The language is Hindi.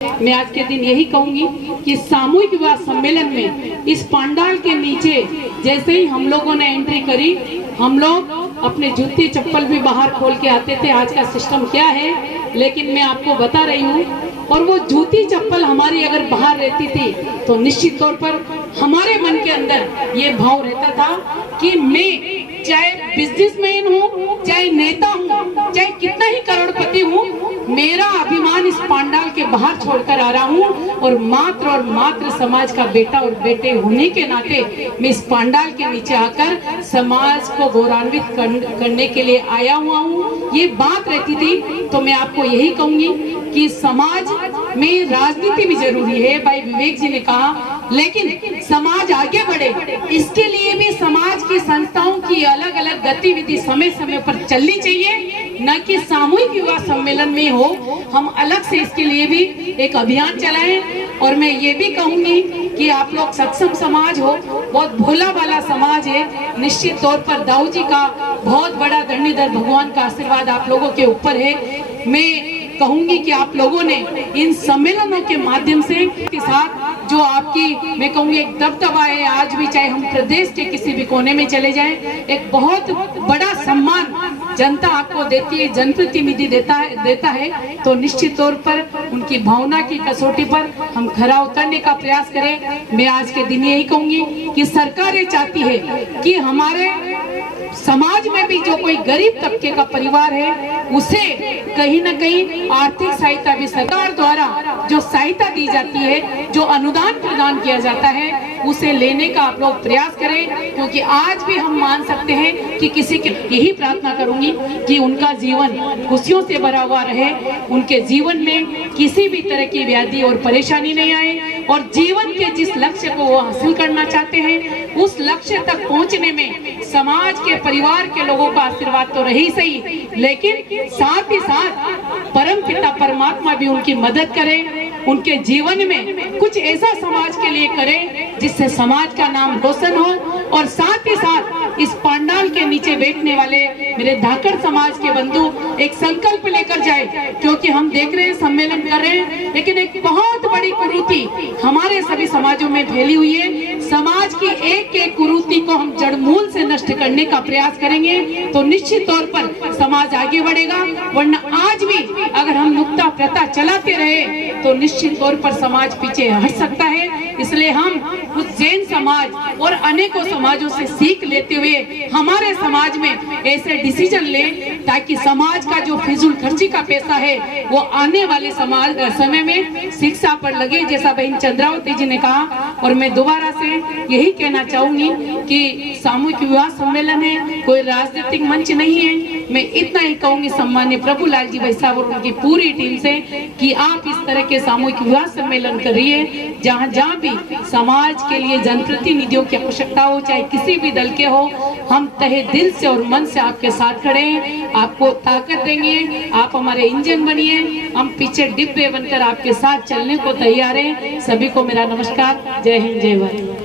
मैं आज के दिन यही कहूंगी कि सामूहिक विवाह सम्मेलन में इस पंडाल के नीचे जैसे ही हम लोगों ने एंट्री करी, हम लोग अपने जूते चप्पल भी बाहर खोल के आते थे। आज का सिस्टम क्या है, लेकिन मैं आपको बता रही हूँ। और वो जूती चप्पल हमारी अगर बाहर रहती थी तो निश्चित तौर पर हमारे मन के अंदर ये भाव रहता था कि मैं चाहे बिजनेसमैन हूँ, चाहे नेता हूँ, चाहे कितना ही करोड़पति हूँ, मेरा अभिमान इस पंडाल के बाहर छोड़कर आ रहा हूँ और मात्र समाज का बेटा और बेटे होने के नाते मैं इस पंडाल के नीचे आकर समाज को गौरवान्वित करने के लिए आया हुआ हूँ। ये बात रहती थी तो मैं आपको यही कहूंगी कि समाज में राजनीति भी जरूरी है, भाई विवेक जी ने कहा, लेकिन समाज आगे बढ़े इसके लिए भी समाज की संस्थाओं की अलग अलग गतिविधि समय समय पर चलनी चाहिए, न कि सामूहिक विवाह सम्मेलन में हो। हम अलग से इसके लिए भी एक अभियान चलाएं। और मैं ये भी कहूंगी कि आप लोग सक्षम समाज हो, बहुत भोला भाला समाज है। निश्चित तौर पर दाऊ जी का बहुत बड़ा धरणीधर भगवान का आशीर्वाद आप लोगों के ऊपर है। मैं कहूंगी कि आप लोगों ने इन सम्मेलनों के माध्यम से के साथ जो आपकी मैं कहूंगी एक दबदबा है, आज भी चाहे हम प्रदेश के किसी भी कोने में चले जाएं, एक बहुत बड़ा सम्मान जनता आपको देती है, जनप्रतिनिधि देता है। तो निश्चित तौर पर उनकी भावना की कसौटी पर हम खरा उतरने का प्रयास करें। मैं आज के दिन यही कहूंगी कि सरकारें चाहती है कि हमारे समाज में भी जो कोई गरीब तबके का परिवार है उसे कहीं न कहीं आर्थिक सहायता भी सरकार द्वारा जो सहायता दी जाती है, जो अनुदान प्रदान किया जाता है, उसे लेने का आप लोग प्रयास करें। क्योंकि आज भी हम मान सकते हैं कि किसी के यही प्रार्थना करूंगी कि उनका जीवन खुशियों से भरा हुआ रहे, उनके जीवन में किसी भी तरह की व्याधि और परेशानी नहीं आए और जीवन के जिस लक्ष्य को वो हासिल करना चाहते हैं उस लक्ष्य तक पहुंचने में समाज के परिवार के लोगों का आशीर्वाद तो रही सही, लेकिन साथ ही साथ परम पिता परमात्मा भी उनकी मदद करे, उनके जीवन में कुछ ऐसा समाज के लिए करे जिससे समाज का नाम रोशन हो। और साथ ही साथ इस पंडाल के नीचे बैठने वाले मेरे धाकड़ समाज के बंधु एक संकल्प लेकर जाए, क्योंकि हम देख रहे हैं सम्मेलन कर रहे हैं, लेकिन एक बहुत बड़ी कुरीति हमारे सभी समाजों में फैली हुई है। समाज की एक एक कुरीति को हम जड़मूल से नष्ट करने का प्रयास करेंगे तो निश्चित तौर पर समाज आगे बढ़ेगा। वरना आज भी अगर हम नुक्ता प्रथा चलाते रहे तो निश्चित तौर पर समाज पीछे हट सकता है। इसलिए हम कुछ जैन समाज और अनेकों समाजों से सीख लेते हुए हमारे समाज में ऐसे डिसीजन लें ताकि समाज का जो फिजूल खर्ची का पैसा है वो आने वाले समाज समय में शिक्षा पर लगे, जैसा बहन चंद्रावती जी ने कहा। और मैं दोबारा से यही कहना चाहूंगी कि सामूहिक विवाह सम्मेलन है, कोई राजनीतिक मंच नहीं है। मैं इतना ही कहूंगी सम्मान्य प्रभुलाल जी भाई साहब और उनकी पूरी टीम से कि आप इस तरह के सामूहिक विवाह सम्मेलन करिए जहाँ भी समाज के लिए जनप्रतिनिधियों की आवश्यकता हो, चाहे किसी भी दल के हो, हम तहे दिल से और मन से आपके साथ खड़े हैं, आपको ताकत देंगे, आप हमारे इंजन बनिए, हम पीछे डिब्बे बनकर आपके साथ चलने को तैयार हैं। सभी को मेरा नमस्कार, जय हिंद, जय भारत।